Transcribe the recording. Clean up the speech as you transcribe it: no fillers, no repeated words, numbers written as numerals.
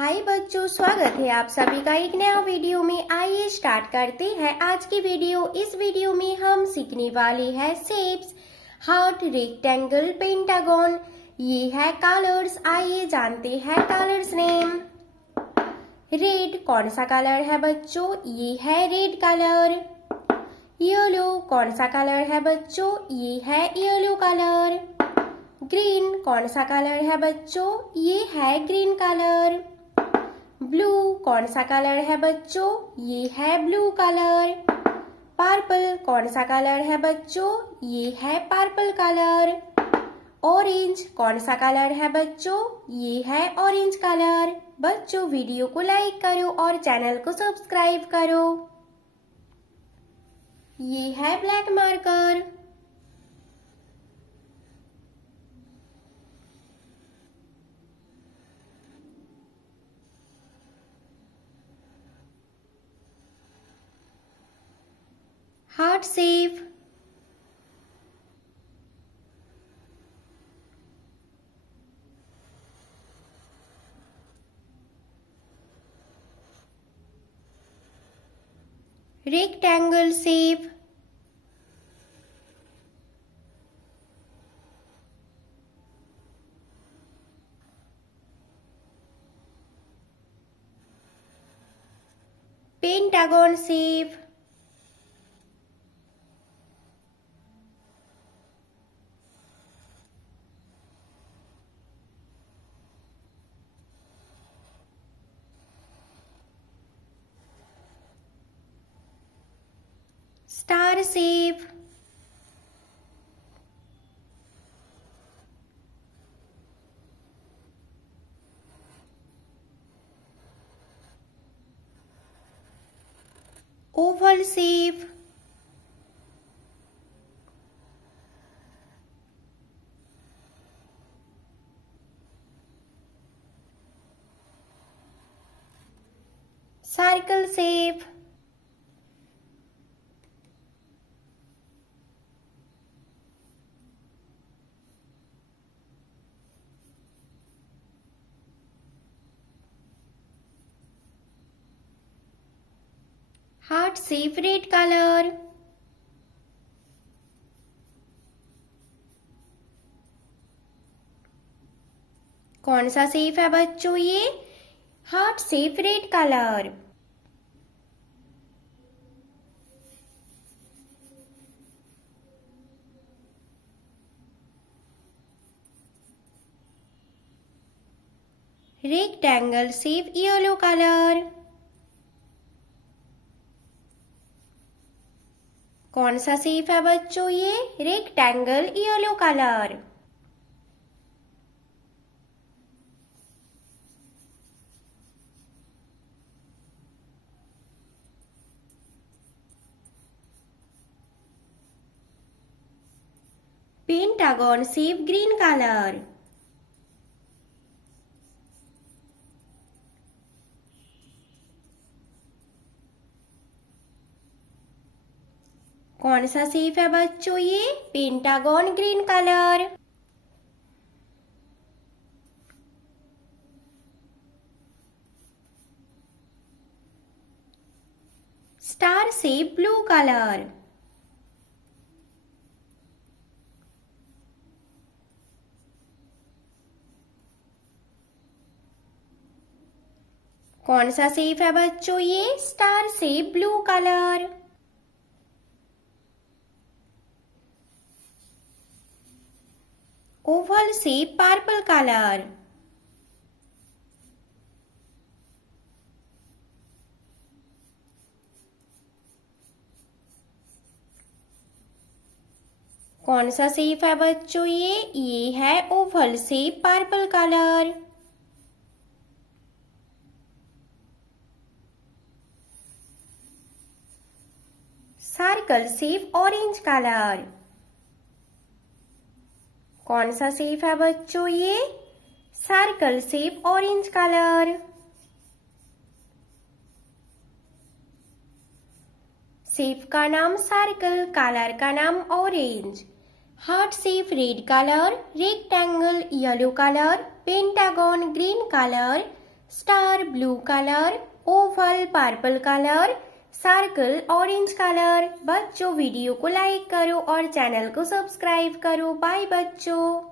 हाय बच्चों, स्वागत है आप सभी का एक नया वीडियो में। आइए स्टार्ट करते हैं आज की वीडियो। इस वीडियो में हम सीखने वाले हैं शेप्स, हार्ट, रेक्टेंगल, पेंटागन। ये है कलर्स। आइए जानते हैं कलर्स नेम। रेड कौन सा कलर है बच्चों? ये है रेड कलर। येलो कौन सा कलर है बच्चों? ये है येलो कलर। ग्रीन कौन सा कलर है बच्चों? ये है ग्रीन कलर। ब्लू कौन सा कलर है बच्चों? ये है ब्लू कलर। पर्पल कौन सा कलर है बच्चों? ये है पर्पल कलर। ऑरेंज कौन सा कलर है बच्चों? ये है ऑरेंज कलर। बच्चों वीडियो को लाइक करो और चैनल को सब्सक्राइब करो। ये है black marker. Heart shape. Rectangle shape. Pentagon shape. Star shape. Oval shape. Circle shape. Heart shape red colour. कौन सा शेप है बच्चों? ये heart shape red colour. Rectangle shape yellow colour. कौन सा शेप है बच्चों? ये rectangle yellow colour. Pentagon shape green colour. कौन सा शेप है बच्चों? ये pentagon green colour. Star shape blue colour. कौन सा शेप है बच्चों? ये star shape blue colour. Oval shape purple colour. कौन सा शेप है बच्चों? ये है Oval shape purple colour. Circle shape orange colour. कौन सा शेप है बच्चों? ये circle shape orange colour. Shape का नाम सर्कल, कलर का नाम orange. Heart shape red colour, rectangle yellow colour, pentagon green colour, star blue colour, Oval purple colour, circle orange colour. बच्चों वीडियो को लाइक करो और चैनल को सब्सक्राइब करो। बाय बच्चों।